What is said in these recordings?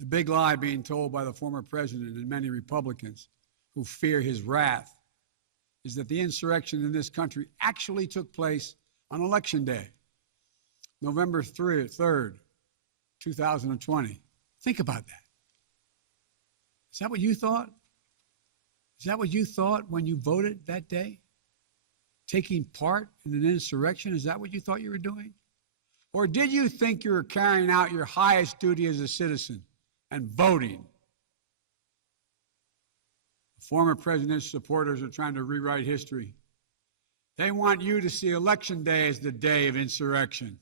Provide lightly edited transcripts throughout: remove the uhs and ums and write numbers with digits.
The big lie being told by the former president and many Republicans who fear his wrath is that the insurrection in this country actually took place on Election Day, November 3rd, 2020. Think about that. Is that what you thought? Is that what you thought when you voted that day? Taking part in an insurrection? Is that what you thought you were doing? Or did you think you were carrying out your highest duty as a citizen and voting? The former president's supporters are trying to rewrite history. They want you to see Election Day as the day of insurrection.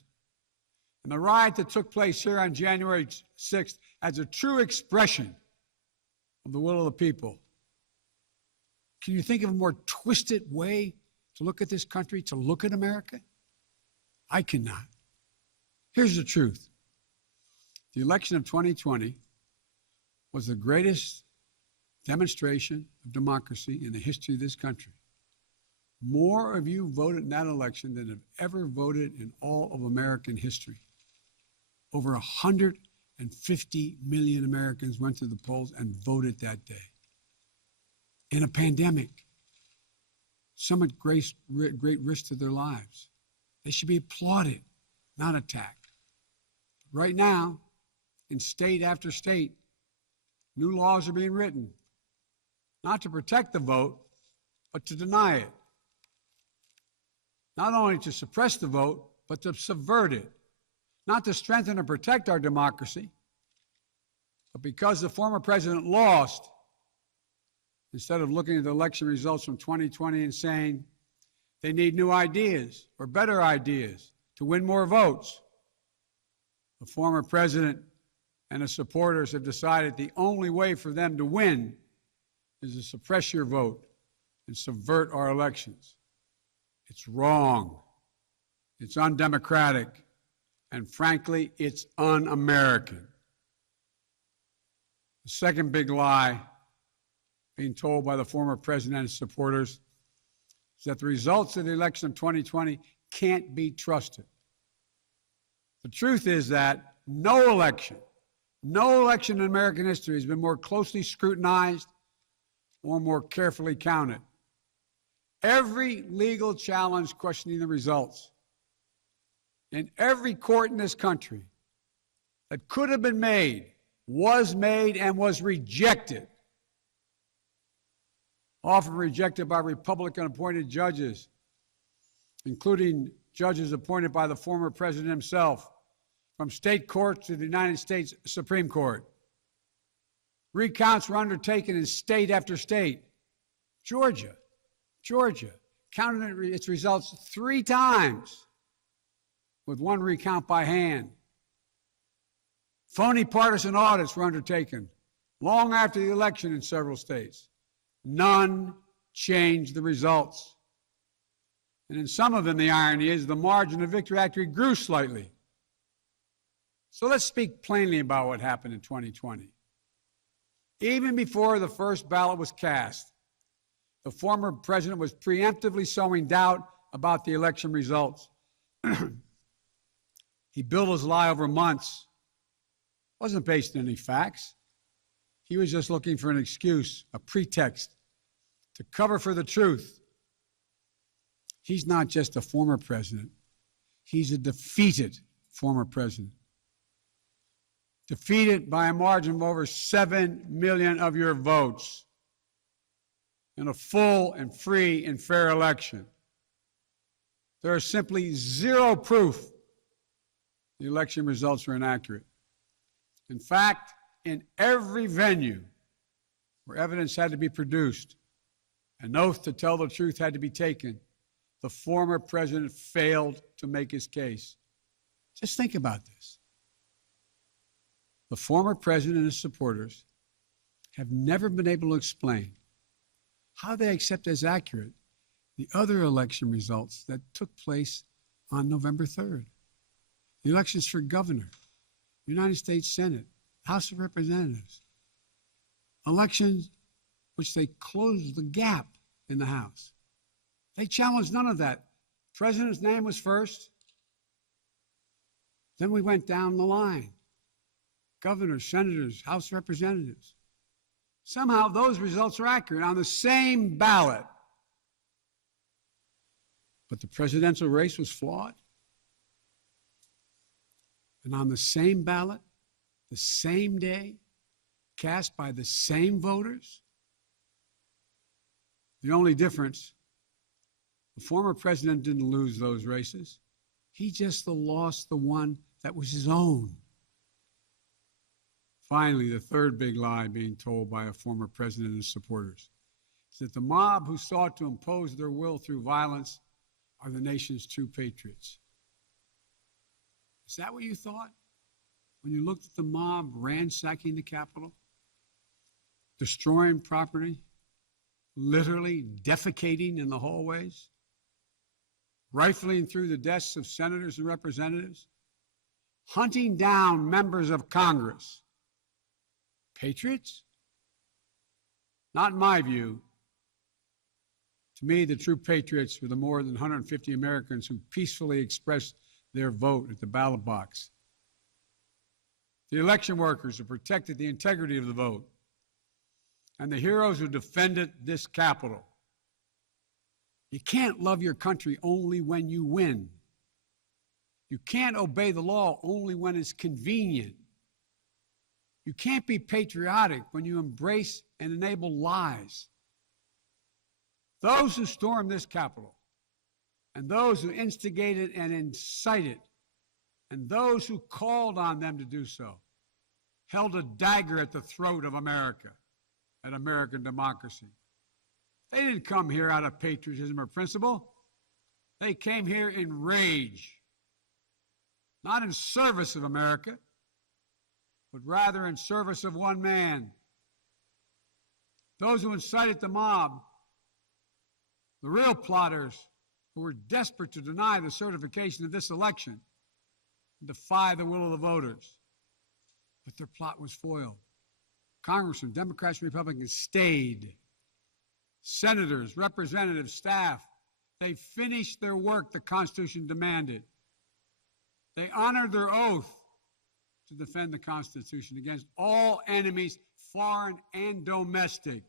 And the riot that took place here on January 6th as a true expression of the will of the people. Can you think of a more twisted way to look at this country, to look at America? I cannot. Here's the truth. The election of 2020 was the greatest demonstration of democracy in the history of this country. More of you voted in that election than have ever voted in all of American history. Over 150 million Americans went to the polls and voted that day. In a pandemic, some at great risk to their lives. They should be applauded, not attacked. Right now, in state after state, new laws are being written, not to protect the vote, but to deny it. Not only to suppress the vote, but to subvert it. Not to strengthen and protect our democracy, but because the former president lost, instead of looking at the election results from 2020 and saying they need new ideas or better ideas to win more votes, the former president and his supporters have decided the only way for them to win is to suppress your vote and subvert our elections. It's wrong. It's undemocratic. And frankly, it's un-American. The second big lie being told by the former president and his supporters is that the results of the election of 2020 can't be trusted. The truth is that no election in American history has been more closely scrutinized or more carefully counted. Every legal challenge questioning the results in every court in this country that could have been made was made and was rejected. Often rejected by Republican-appointed judges, including judges appointed by the former president himself, from state courts to the United States Supreme Court. Recounts were undertaken in state after state. Georgia counted its results 3 times, with 1 recount by hand. Phony partisan audits were undertaken long after the election in several states. None changed the results. And in some of them, the irony is the margin of victory actually grew slightly. So let's speak plainly about what happened in 2020. Even before the first ballot was cast, the former president was preemptively sowing doubt about the election results. He built his lie over months. It wasn't based on any facts. He was just looking for an excuse, a pretext, to cover for the truth. He's not just a former president. He's a defeated former president. Defeated by a margin of over 7 million of your votes in a full and free and fair election. There is simply zero proof the election results were inaccurate. In fact, in every venue where evidence had to be produced, an oath to tell the truth had to be taken, the former president failed to make his case. Just think about this. The former president and his supporters have never been able to explain how they accept as accurate the other election results that took place on November 3rd. The elections for governor, United States Senate, House of Representatives. Elections which they closed the gap in the House. They challenged none of that. President's name was first. Then we went down the line. governors, senators, House representatives. Somehow those results are accurate on the same ballot. But the presidential race was flawed. And on the same ballot, the same day, cast by the same voters, the only difference, the former president didn't lose those races. He just lost the one that was his own. Finally, the third big lie being told by a former president and his supporters is that the mob who sought to impose their will through violence are the nation's true patriots. Is that what you thought when you looked at the mob ransacking the Capitol, destroying property, literally defecating in the hallways, rifling through the desks of senators and representatives, hunting down members of Congress? Patriots? Not in my view. To me, the true patriots were the more than 150 Americans who peacefully expressed their vote at the ballot box. The election workers who protected the integrity of the vote. And the heroes who defended this Capitol. You can't love your country only when you win. You can't obey the law only when it's convenient. You can't be patriotic when you embrace and enable lies. Those who stormed this Capitol, and those who instigated and incited, and those who called on them to do so, held a dagger at the throat of America, at American democracy. They didn't come here out of patriotism or principle. They came here in rage, not in service of America, but rather in service of one man. Those who incited the mob, the real plotters who were desperate to deny the certification of this election, and defy the will of the voters. But their plot was foiled. Congressmen, Democrats, and Republicans stayed. Senators, representatives, staff, they finished their work the Constitution demanded. They honored their oath to defend the Constitution against all enemies, foreign and domestic.